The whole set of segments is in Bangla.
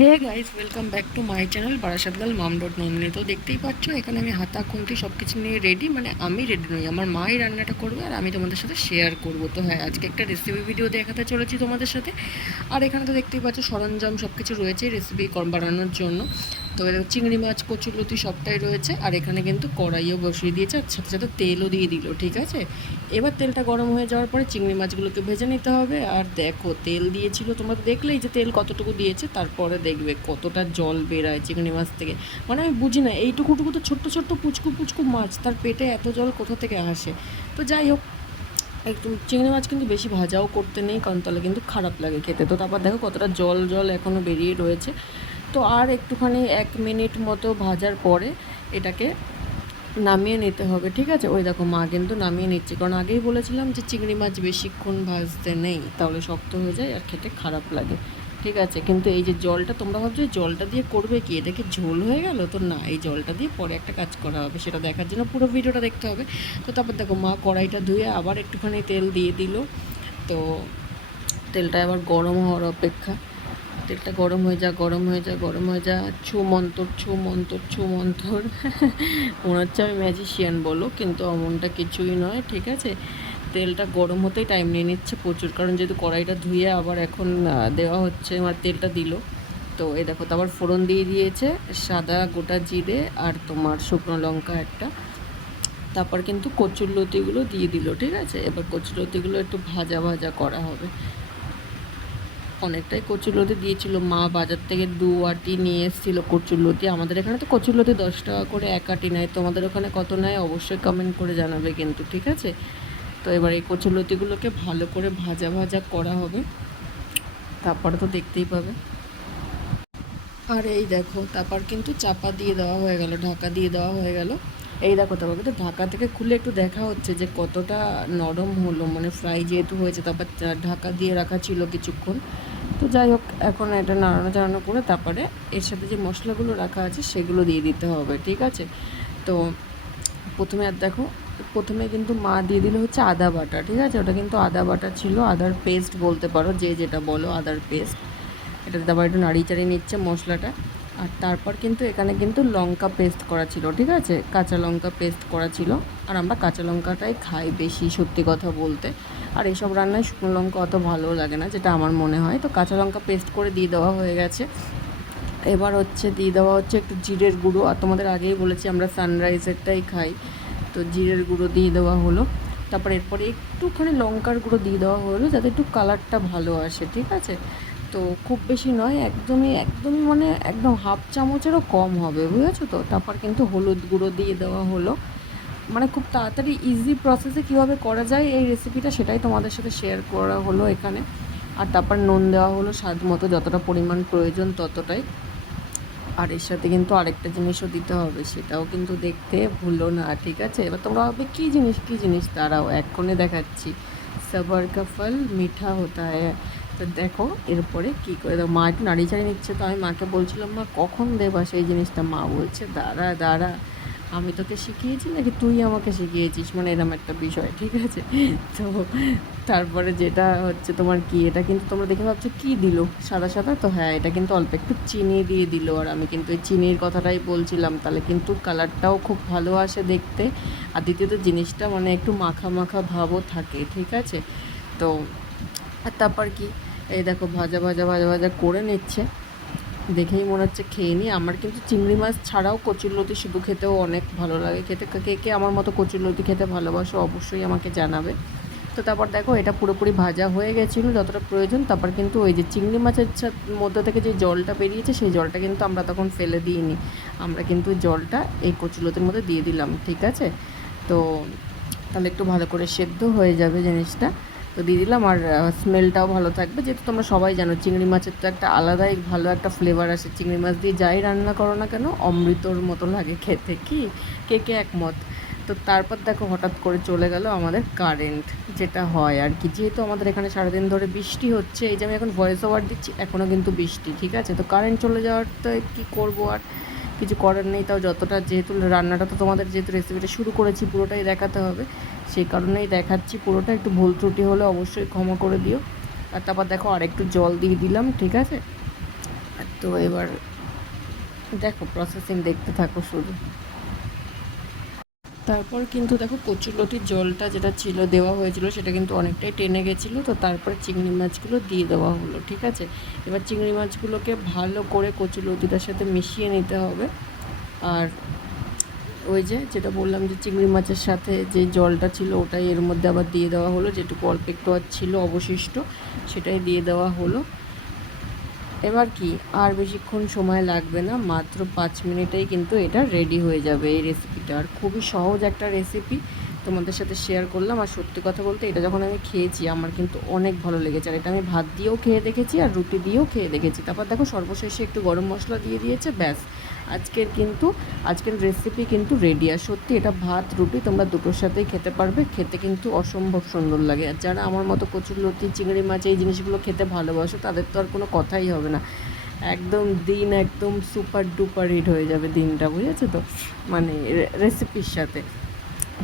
Hey guys, welcome back to my channel বারাসাতলাল মাম.নন্দিনী। তো দেখতেই পাচ্ছ এখানে আমি হাতা খুন্তি সব কিছু নিয়ে রেডি। মানে আমি রেডি নই, আমার মাই রান্নাটা করবে আর আমি তোমাদের সাথে শেয়ার করব। তো হ্যাঁ, আজকে একটা রেসিপি ভিডিও দেখাতে চলেছি তোমাদের সাথে। আর এখানে তো দেখতেই পাচ্ছ সরঞ্জাম সব কিছু রয়েছে রেসিপি বানানোর জন্য। তো চিংড়ি মাছ, কচুরলতি সবটাই রয়েছে। আর এখানে কিন্তু কড়াইও বসিয়ে দিয়েছে, আর সাথে সাথে তেলও দিয়ে দিল। ঠিক আছে, এবার তেলটা গরম হয়ে যাওয়ার পরে চিংড়ি মাছগুলোকে ভেজে নিতে হবে। আর দেখো তেল দিয়েছিল, তোমরা দেখলেই যে তেল কতটুকু দিয়েছে, তারপরে দেখবে কতটা জল বেরায় চিংড়ি মাছ থেকে। মানে আমি বুঝি না, এইটুকুটুকু তো ছোট্ট ছোট্ট পুচকু পুচকু মাছ, তার পেটে এত জল কোথা থেকে আসে। তো যাই হোক, একটু চিংড়ি মাছ কিন্তু বেশি ভাজাও করতে নেই, কারণ তাহলে কিন্তু খারাপ লাগে খেতে। তো তারপর দেখো কতটা জল জল এখনও বেরিয়ে রয়েছে। তো আর একটুখানি 1 মিনিট মতো ভাজার পরে এটাকে নামিয়ে নিতে হবে। ঠিক আছে, ওই দেখো মা কিন্তু নামিয়ে নিচ্ছে, কারণ আগেই বলেছিলাম যে চিংড়ি মাছ বেশিক্ষণ ভাজতে নেই, তাহলে শক্ত হয়ে যায় আর খেতে খারাপ লাগে। ঠিক আছে, কিন্তু এই যে জলটা, তোমরা ভাবছো এই জলটা দিয়ে করবে কি, এটা কি ঝোল হয়ে গেল? তো না, এই জলটা দিয়ে পরে একটা কাজ করা হবে, সেটা দেখার জন্য পুরো ভিডিওটা দেখতে হবে। তো তারপর দেখো মা কড়াইটা ধুয়ে আবার একটুখানি তেল দিয়ে দিল। তো তেলটা এবার গরম হওয়ার অপেক্ষা। তেলটা গরম হয়ে যা, গরম হয়ে যা, গরম হয়ে যা, ছু মন্তর ছু মন্তর ছু মন্তর মনে হচ্ছে আমি ম্যাজিশিয়ান বলো, কিন্তু অমনটা কিছুই নয়। ঠিক আছে, তেলটা গরম হতেই টাইম নিয়ে নিচ্ছে প্রচুর, কারণ যেহেতু কড়াইটা ধুয়ে আবার এখন দেওয়া হচ্ছে, আমার তেলটা দিল। তো এই দেখো, তারপর ফোড়ন দিয়ে দিয়েছে সাদা গোটা জিরে আর তোমার শুকনো লঙ্কা একটা। তারপর কিন্তু কচুরলতিগুলো দিয়ে দিল। ঠিক আছে, এবার কচুরলতিগুলো একটু ভাজা ভাজা করা হবে। অনেকটাই কচুরলতি দিয়েছিল মা, বাজার থেকে 2 আটি নিয়ে এসেছিলো কচুরলতি। আমাদের এখানে তো কচুরলতি 10 টাকা করে 1 আটি নেয়, তোমাদের ওখানে কত নেয় অবশ্যই কমেন্ট করে জানাবে কিন্তু। ঠিক আছে, তো এবার এই কচুরলতিগুলোকে ভালো করে ভাজা ভাজা করা হবে, তারপরে তো দেখতেই পাবে। আর এই দেখো, তারপর কিন্তু চাপা দিয়ে দেওয়া হয়ে গেল, ঢাকা দিয়ে দেওয়া হয়ে গেল। এই দেখো, তারপর কিন্তু ঢাকা থেকে খুলে একটু দেখা হচ্ছে যে কতটা নরম হলো, মানে ফ্রাই যেহেতু হয়েছে, তারপর ঢাকা দিয়ে রাখা ছিল কিছুক্ষণ। তো যাই হোক, এখন এটা নাড়ানো চাড়ানো করে তারপরে এর সাথে যে মশলাগুলো রাখা আছে সেগুলো দিয়ে দিতে হবে। ঠিক আছে, তো প্রথমে আর দেখো, প্রথমে কিন্তু মা দিয়ে দিল হচ্ছে আদা বাটা। ঠিক আছে, ওটা কিন্তু আদা বাটা ছিল, আদার পেস্ট বলতে পারো, যে যেটা বলো, আদার পেস্ট। এটাতে আবার একটু নাড়িয়ে চাড়িয়ে নিচ্ছে মশলাটা। আর তারপর কিন্তু এখানে কিন্তু লঙ্কা পেস্ট করা ছিল। ঠিক আছে, কাঁচা লঙ্কা পেস্ট করা ছিল। আর আমরা কাঁচা লঙ্কাটাই খাই বেশি, সত্যি কথা বলতে। আর এইসব রান্নায় শুকনো লঙ্কা অত ভালো লাগে না, যেটা আমার মনে হয়। তো কাঁচা লঙ্কা পেস্ট করে দিয়ে দেওয়া হয়ে গেছে। এবার হচ্ছে দিয়ে দেওয়া হচ্ছে একটু জিরের গুঁড়ো। আর তোমাদের আগেই বলেছি আমরা সানরাইজেরটাই খাই, তো জিরের গুঁড়ো দিয়ে দেওয়া হলো। তারপর এরপরে একটুখানি লঙ্কার গুঁড়ো দিয়ে দেওয়া হলো, যাতে একটু কালারটা ভালো আসে। ঠিক আছে, তো খুব বেশি নয়, একদমই একদমই মানে একদম হাফ চামচেরও কম হবে, বুঝেছো তো। তারপর কিন্তু হলুদ গুঁড়ো দিয়ে দেওয়া হলো। মানে খুব তাড়াতাড়ি ইজি প্রসেসে কীভাবে করা যায় এই রেসিপিটা, সেটাই তোমাদের সাথে শেয়ার করা হলো এখানে। আর তারপর নুন দেওয়া হলো স্বাদ মতো, যতটা পরিমাণ প্রয়োজন ততটাই। আর এর সাথে কিন্তু আরেকটা জিনিসও দিতে হবে, সেটাও কিন্তু দেখতে ভুলো না। ঠিক আছে, এবার তোমরা ভাববে কী জিনিস কী জিনিস, দাঁড়াও এক্ষণে দেখাচ্ছি। সবার কা ফল মিঠা হতা হ্যায়। তো দেখো এরপরে কী করে দাও, মা একটু নাড়িয়ে চাড়িয়ে নিচ্ছে। তো আমি মাকে বলছিলাম, মা কখন দেবা সেই জিনিসটা? মা বলছে দাঁড়া দাঁড়া, আমি তোকে শিখিয়েছি নাকি তুই আমাকে শিখিয়েছিস, মানে এরকম একটা বিষয়। ঠিক আছে, তো তারপরে যেটা হচ্ছে তোমার কি, এটা কিন্তু তোমরা দেখে ভাবছো কী দিল সাদা সাদা, তো হ্যাঁ, এটা কিন্তু অল্প একটু চিনি দিয়ে দিল। আর আমি কিন্তু এই চিনির কথাটাই বলছিলাম, তাহলে কিন্তু কালারটাও খুব ভালো আসে দেখতে। আর দ্বিতীয়ত জিনিসটা মানে একটু মাখা মাখা ভাবও থাকে। ঠিক আছে, তো আর তারপর কি, এই দেখো ভাজা ভাজা ভাজা ভাজা করে নিচ্ছে, দেখেই মনে হচ্ছে খেয়ে নিই। আমার কিন্তু চিংড়ি মাছ ছাড়াও কচুরলতি শুধু খেতেও অনেক ভালো লাগে খেতে। কে কে আমার মতো কচুরলতি খেতে ভালোবাসো অবশ্যই আমাকে জানাবে। তো তারপর দেখো এটা পুরোপুরি ভাজা হয়ে গেছিলো যতটা প্রয়োজন। তারপর কিন্তু ওই যে চিংড়ি মাছের মধ্যে থেকে যে জলটা বেরিয়েছে, সেই জলটা কিন্তু আমরা তখন ফেলে দিইনি, আমরা কিন্তু জলটা এই কচুরলতির মধ্যে দিয়ে দিলাম। ঠিক আছে, তো তাহলে একটু ভালো করে সেদ্ধ হয়ে যাবে জিনিসটা। তো দিয়ে দিলাম, আর স্মেলটাও ভালো থাকবে, যেহেতু তোমরা সবাই জানো চিংড়ি মাছের তো একটা আলাদাই ভালো একটা ফ্লেভার আসে। চিংড়ি মাছ দিয়ে যাই রান্না করো না কেন, অমৃতর মতো লাগে খেতে। কি, কে কে একমত? তো তারপর দেখো হঠাৎ করে চলে গেল আমাদের কারেন্ট, যেটা হয় আর কি, যেহেতু আমাদের এখানে সারাদিন ধরে বৃষ্টি হচ্ছে। এই যে আমি এখন ভয়েস ওভার দিচ্ছি, এখনও কিন্তু বৃষ্টি। ঠিক আছে, তো কারেন্ট চলে যাওয়ার তো কী করবো, আর কিছু করার নেই। তাও যতটা, যেহেতু রান্নাটা তো তোমাদের, যেহেতু রেসিপিটা শুরু করেছি পুরোটাই দেখাতে হবে, সেই কারণেই দেখাচ্ছি পুরোটা। একটু ভুল ত্রুটি হলে অবশ্যই ক্ষমা করে দিও। আর তারপর দেখো আরেকটু জল দিয়ে দিলাম। ঠিক আছে, তো এবার দেখো প্রসেসিং দেখতে থাকো শুধু। তারপর কিন্তু দেখো কচুরলতির জলটা যেটা ছিল দেওয়া হয়েছিল সেটা কিন্তু অনেকটাই টেনে গেছিলো, তো তারপরে চিংড়ি মাছগুলো দিয়ে দেওয়া হলো। ঠিক আছে, এবার চিংড়ি মাছগুলোকে ভালো করে কচুরলতিটার সাথে মিশিয়ে নিতে হবে। আর ওই যে যেটা বললাম যে চিংড়ি মাছের সাথে যে জলটা ছিল ওটাই এর মধ্যে আবার দিয়ে দেওয়া হলো, যেটুকু অল্প একটু আর ছিল অবশিষ্ট সেটাই দিয়ে দেওয়া হলো। এবার কি আর বেশিক্ষণ সময় লাগবে না, মাত্র 5 মিনিটেই কিন্তু এটা রেডি হয়ে যাবে এই রেসিপিটা। আর খুবই সহজ একটা রেসিপি তোমাদের সাথে শেয়ার করলাম। আর সত্যি কথা বলতে এটা যখন আমি খেয়েছি আমার কিন্তু অনেক ভালো লেগেছে। আর এটা আমি ভাত দিয়েও খেয়ে দেখেছি আর রুটি দিয়েও খেয়ে দেখেছি। তারপর দেখো সর্বশেষে একটু গরম মশলা দিয়ে দিয়েছে, ব্যাস আজকের রেসিপি কিন্তু রেডি। আর সত্যি এটা ভাত রুটি তোমরা দুটোর সাথেই খেতে পারবে, খেতে কিন্তু অসম্ভব সুন্দর লাগে। আর যারা আমার মতো কচুরলতি চিংড়ি মাছ এই জিনিসগুলো খেতে ভালোবাসো তাদের তো আর কোনো কথাই হবে না। একদম সুপার ডুপার হিট হয়ে যাবে দিনটা, বুঝেছো তো, মানে রেসিপির সাথে।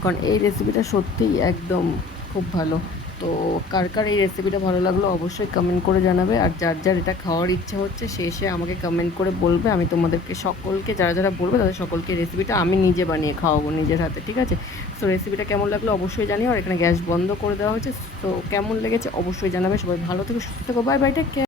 কারণ এই রেসিপিটা সত্যিই একদম খুব ভালো। তো কার কার এই রেসিপিটা ভালো লাগলো অবশ্যই কমেন্ট করে জানাবে। আর যার যার এটা খাওয়ার ইচ্ছা হচ্ছে সে এসে আমাকে কমেন্ট করে বলবে, আমি তোমাদেরকে সকলকে যারা যারা বলবে তাদের সকলকে রেসিপিটা আমি নিজে বানিয়ে খাওয়াবো নিজের হাতে। ঠিক আছে, সো রেসিপিটা কেমন লাগলো অবশ্যই জানিও। আর এখানে গ্যাস বন্ধ করে দেওয়া হয়েছে। তো কেমন লেগেছে অবশ্যই জানাবে। সবাই ভালো থেকো, সুস্থ থেকো, বাই বাই, টেক কেয়ার।